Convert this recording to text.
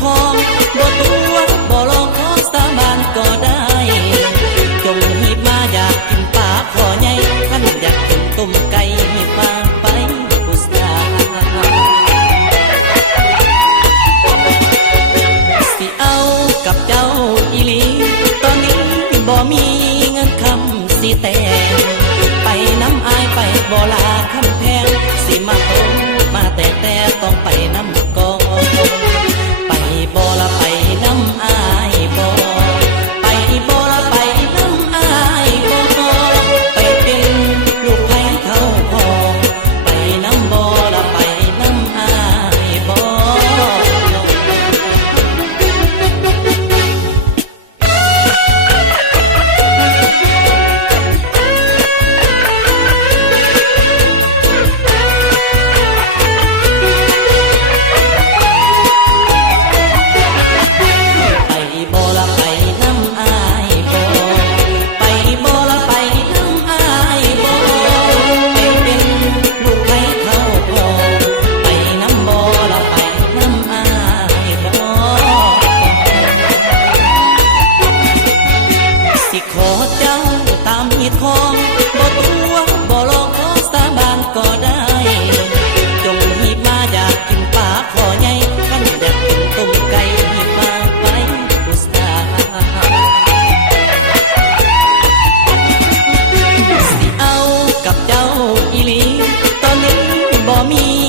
ทองบ่ตัวบ่ลองขอสาบานก็ได้จงหีบมาอยากกินปลาขอใหญ่ท่านอยากกินต้มไก่หีบมาไปกุศลาสิเอากับเจ้าอีหลีตอนนี้บ่มีเงินคำสิแต่งไปน้ำอายไปบ่ลาคำแพงสิมาโตมาแต่ต้องไปน้ำกองไปบ่ละไปน้ำอายบ่ไปบ่ละไปน้ำอายบ่ไปเป็นลูกไผ่เท่าพอไปน้ำบ่ละไปน้ำอายบ่ขอเจ้าตามหีทองบ่ตัวบ่ลองขอสาบานก็ได้จงหีบมาอยากกินปลาขอใหญ่ท่านอยากกินต้มไก่หีบมาไว้กุศลาสิเอากับเจ้าอีหลีตอนนี้บ่มี